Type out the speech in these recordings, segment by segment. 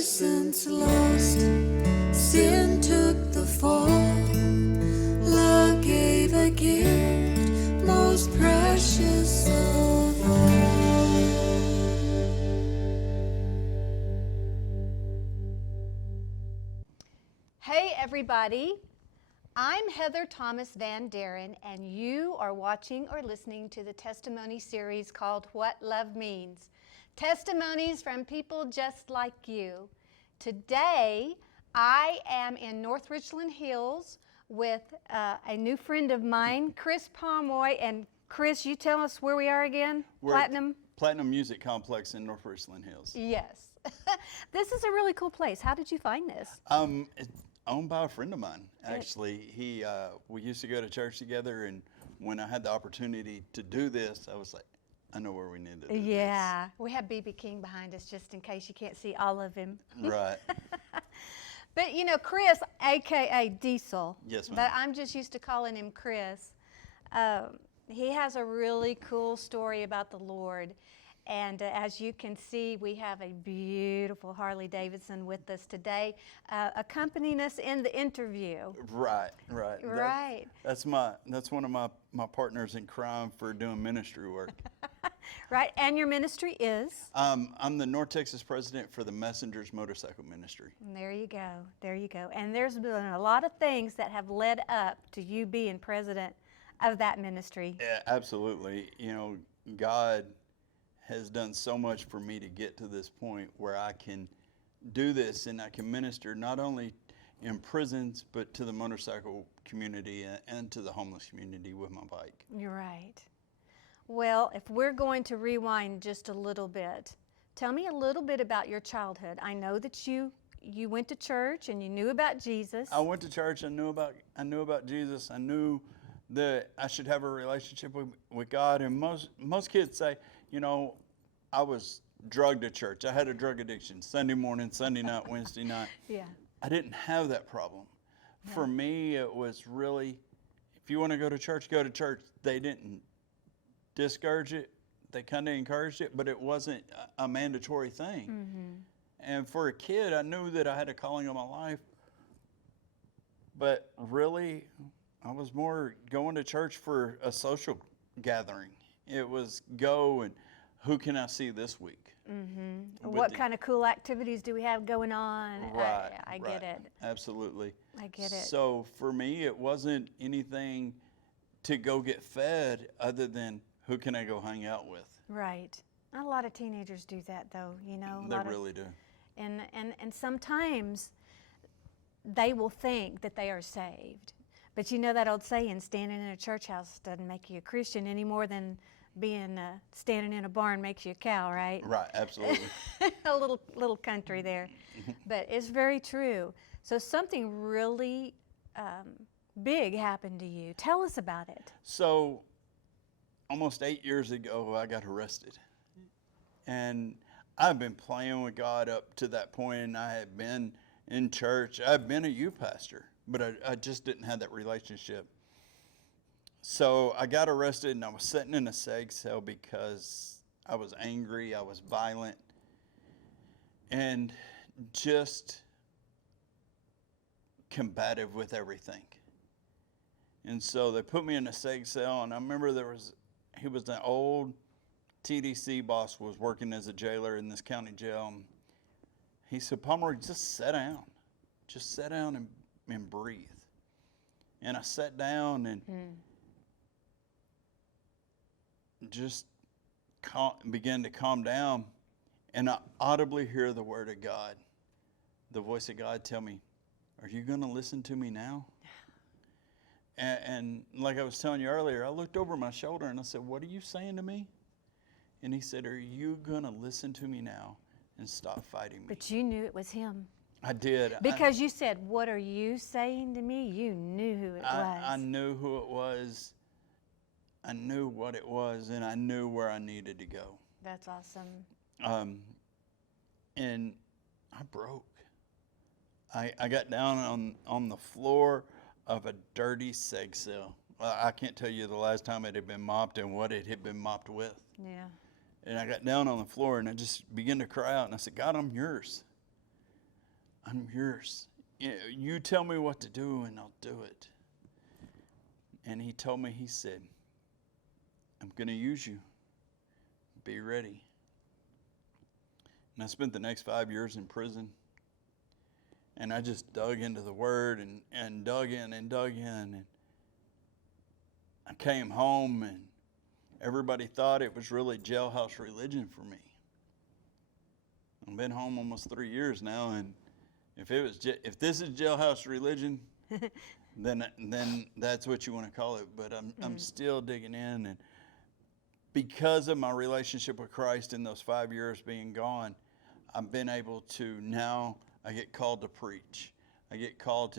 innocence lost, sin took the fall. Love gave a gift most precious of all. Hey everybody, I'm Heather Thomas Van Deren, and you are watching or listening to the testimony series called What Love Means. Testimonies from people just like you. Today, I am in North Richland Hills with a new friend of mine, Chris Pomeroy. And Chris, you tell us where we are again? We're at Platinum Music Complex in North Richland Hills. Yes. This is a really cool place. How did you find this? It's owned by a friend of mine, actually. We used to go to church together, and when I had the opportunity to do this, I was like, I know where we need to do Yeah, we have B.B. King behind us just in case you can't see all of him. this. Right. But you know, Chris, AKA Diesel. Yes, ma'am. But I'm just used to calling him Chris. He has a really cool story about the Lord. And as you can see, we have a beautiful Harley Davidson with us today, accompanying us in the interview. Right. Right. That's one of my partners in crime for doing ministry work. Right, and your ministry is? I'm the North Texas president for the Messengers Motorcycle Ministry. And there you go. And there's been a lot of things that have led up to you being president of that ministry. Yeah, absolutely. You know, God has done so much for me to get to this point where I can do this and I can minister not only in prisons, but to the motorcycle community and to the homeless community with my bike. You're right. Well, if we're going to rewind just a little bit, tell me a little bit about your childhood. I know that you went to church and you knew about Jesus. I went to church. I knew about Jesus. I knew that I should have a relationship with God. And most kids say, you know, I was drugged at church. I had a drug addiction. Sunday morning, Sunday night, Wednesday night. Yeah. I didn't have that problem. No. For me, it was really, if you want to go to church, go to church. They didn't discourage it. They kind of encouraged it, but it wasn't a mandatory thing. Mm-hmm. And for a kid, I knew that I had a calling on my life, but really, I was more going to church for a social gathering. It was go and who can I see this week? Mm-hmm. What kind of cool activities do we have going on? Right. I get it. Absolutely. I get it. So for me, it wasn't anything to go get fed other than who can I go hang out with? Right. A lot of teenagers do that, though, you know. They really do. And sometimes they will think that they are saved. But you know that old saying, standing in a church house doesn't make you a Christian any more than being standing in a barn makes you a cow, right? Right, absolutely. A little country there. But it's very true. So something really big happened to you. Tell us about it. So almost 8 years ago, I got arrested. And I've been playing with God up to that point, and I had been in church. I've been a youth pastor, but I just didn't have that relationship. So I got arrested, and I was sitting in a seg cell because I was angry, I was violent, and just combative with everything. And so they put me in a seg cell, and I remember he was an old TDC boss, was working as a jailer in this county jail. He said, Pomeroy, just sit down. Just sit down and breathe. And I sat down and just began to calm down. And I audibly hear the word of God, the voice of God tell me, are you going to listen to me now? And like I was telling you earlier, I looked over my shoulder and I said, what are you saying to me? And he said, are you going to listen to me now and stop fighting me? But you knew it was him. I did. Because you said, what are you saying to me? You knew who it was. I knew who it was. I knew what it was, and I knew where I needed to go. That's awesome. And I broke. I got down on the floor of a dirty seg cell. I can't tell you the last time it had been mopped and what it had been mopped with. Yeah. And I got down on the floor and I just began to cry out and I said, God, I'm yours. I'm yours. You tell me what to do and I'll do it. And he told me, he said, I'm going to use you. Be ready. And I spent the next 5 years in prison. And I just dug into the Word and dug in and dug in. And I came home and everybody thought it was really jailhouse religion for me. I've been home almost 3 years now, and if this is jailhouse religion, then that's what you want to call it. But I'm still digging in, and because of my relationship with Christ in those 5 years being gone, I've been able to now. I get called to preach. I get called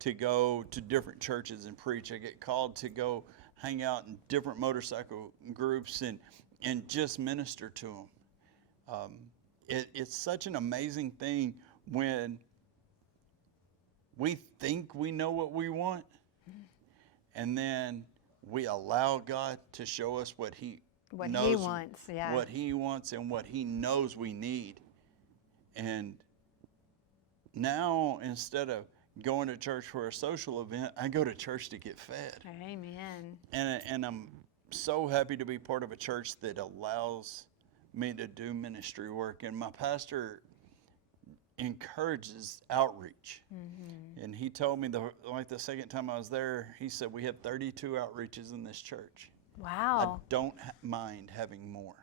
to go to different churches and preach. I get called to go hang out in different motorcycle groups and just minister to them. It's such an amazing thing when we think we know what we want, and then we allow God to show us what He wants, yeah. What He wants and what He knows we need. And now, instead of going to church for a social event, I go to church to get fed. Amen. And I'm so happy to be part of a church that allows me to do ministry work. And my pastor encourages outreach. Mm-hmm. And he told me, the second time I was there, he said, we have 32 outreaches in this church. Wow. I don't mind having more.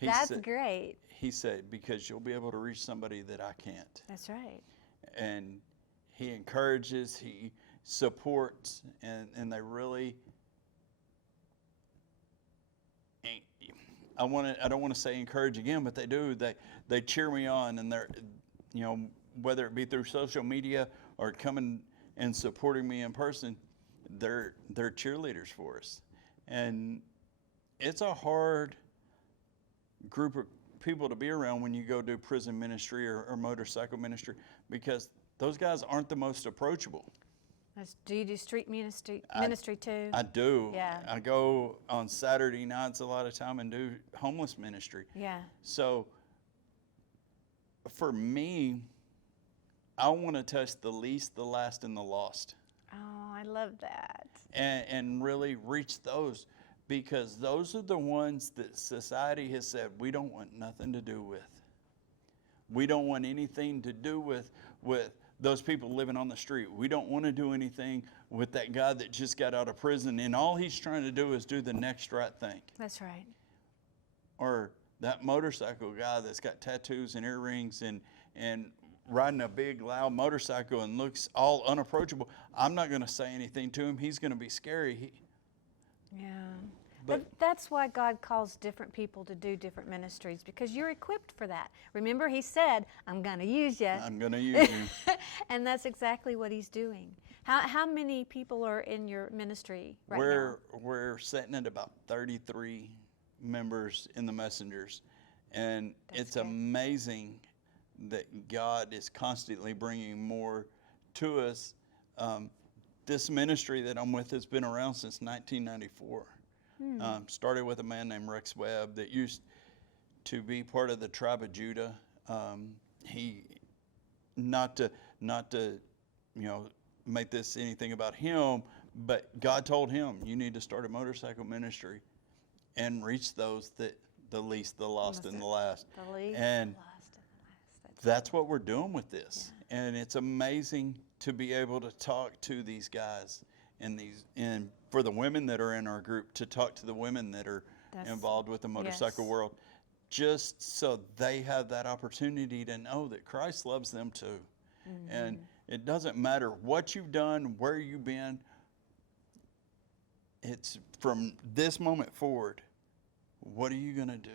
That's great. He said, because you'll be able to reach somebody that I can't. That's right. And he encourages, he supports, and they really, I don't want to say encourage again, but they do. They cheer me on, and they're, whether it be through social media or coming and supporting me in person, they're cheerleaders for us. And it's a hard group of people to be around when you go do prison ministry or motorcycle ministry, because those guys aren't the most approachable. Do you do street ministry too? I do. Yeah. I go on Saturday nights a lot of time and do homeless ministry. Yeah. So for me, I want to touch the least, the last, and the lost. Oh, I love that. And really reach those, because those are the ones that society has said we don't want nothing to do with. We don't want anything to do with those people living on the street. We don't want to do anything with that guy that just got out of prison and all he's trying to do is do the next right thing. That's right. Or that motorcycle guy that's got tattoos and earrings and riding a big loud motorcycle and looks all unapproachable. I'm not going to say anything to him. He's going to be scary. Yeah. But that's why God calls different people to do different ministries, because you're equipped for that. Remember, He said, I'm going to use you. I'm going to use you. And that's exactly what He's doing. How many people are in your ministry right now? We're sitting at about 33 members in the messengers. And it's amazing that God is constantly bringing more to us. This ministry that I'm with has been around since 1994. Started with a man named Rex Webb that used to be part of the tribe of Judah. He, not to make this anything about him, but God told him, you need to start a motorcycle ministry and reach those that the least, the lost, and the last. The least, and the lost, and the last. That's what we're doing with this. Yeah. And it's amazing to be able to talk to these guys and for the women that are in our group, to talk to the women that are involved with the motorcycle world, just so they have that opportunity to know that Christ loves them too. Mm-hmm. And it doesn't matter what you've done, where you've been. It's from this moment forward, what are you going to do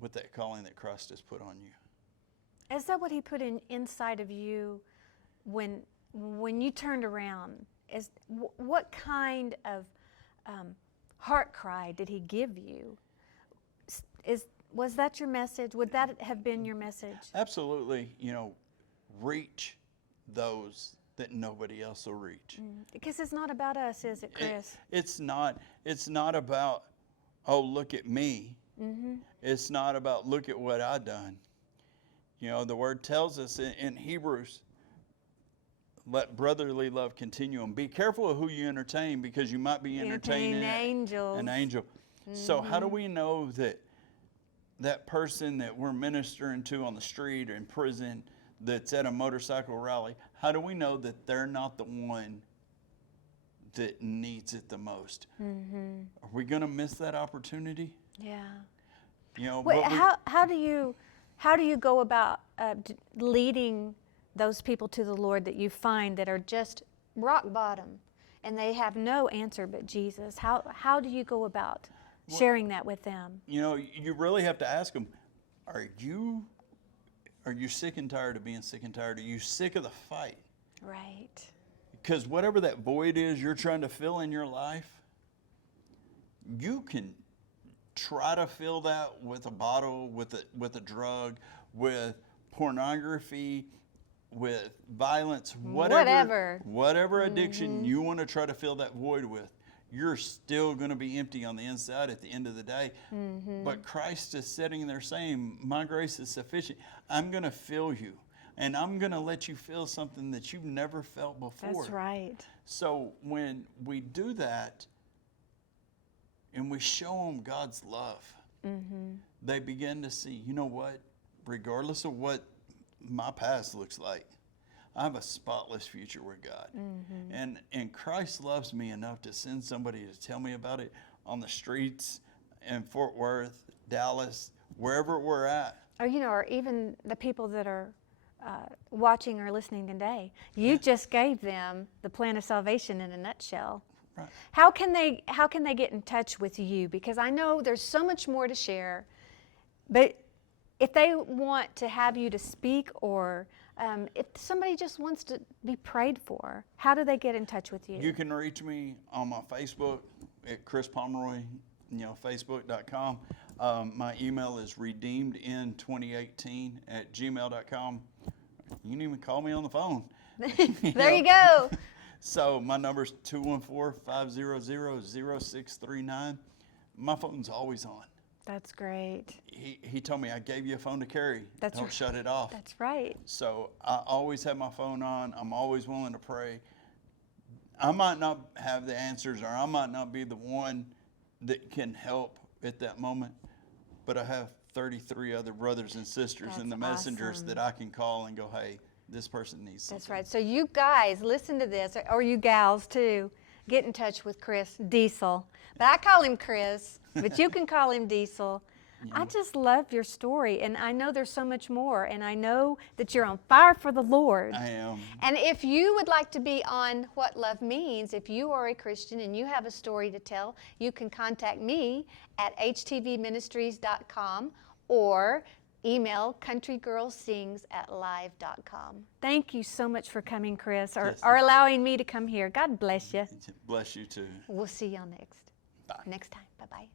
with that calling that Christ has put on you? Is that what He put inside of you when you turned around? What kind of heart cry did He give you? Was that your message? Would that have been your message? Absolutely. Reach those that nobody else will reach. Because it's not about us, is it, Chris? It's not about, oh, look at me. Mm-hmm. It's not about, look at what I've done. You know, the word tells us in Hebrews, let brotherly love continue. And be careful of who you entertain, because you might be entertaining angels. an angel. So how do we know that that person that we're ministering to on the street or in prison, that's at a motorcycle rally, how do we know that they're not the one that needs it the most? Are we going to miss that opportunity? Yeah. You know, Wait, but how do you go about leading those people to the Lord that you find that are just rock bottom and they have no answer but Jesus? How do you go about sharing that with them? you know, you really have to ask them, are you sick and tired of being sick and tired? Are you sick of the fight? Right. Because whatever that void is you're trying to fill in your life, you can try to fill that with a bottle, with a drug, with pornography, with violence, whatever addiction you want to try to fill that void with. You're still going to be empty on the inside at the end of the day. But Christ is sitting there saying, my grace is sufficient. I'm going to fill you. And I'm going to let you feel something that you've never felt before. That's right. So when we do that and we show them God's love, they begin to see, you know what? Regardless of what my past looks like, I have a spotless future with God. And Christ loves me enough to send somebody to tell me about it on the streets in Fort Worth, Dallas, wherever we're at. Or, or even the people that are watching or listening today. You just gave them the plan of salvation in a nutshell. Right. How can they get in touch with you? Because I know there's so much more to share, but if they want to have you to speak, or if somebody just wants to be prayed for, how do they get in touch with you? You can reach me on my Facebook at Chris Pomeroy, facebook.com. My email is redeemedin2018@gmail.com. You can even call me on the phone. There you go. So my number is 214-500-0639. My phone's always on. That's great. He told me, I gave you a phone to carry. Don't right. shut it off. That's right. So I always have my phone on. I'm always willing to pray. I might not have the answers, or I might not be the one that can help at that moment, but I have 33 other brothers and sisters in the messengers awesome. that I can call and go, hey, this person needs something. That's right. So you guys listen to this, or you gals too, get in touch with Chris Diesel. But I call him Chris, but you can call him Diesel. I just love your story, and I know there's so much more, and I know that you're on fire for the Lord. I am. And if you would like to be on What Love Means, if you are a Christian and you have a story to tell, you can contact me at htvministries.com or email countrygirlsings@live.com. Thank you so much for coming, Chris, or allowing me to come here. God bless you. Bless you too. We'll see y'all next time. Bye-bye.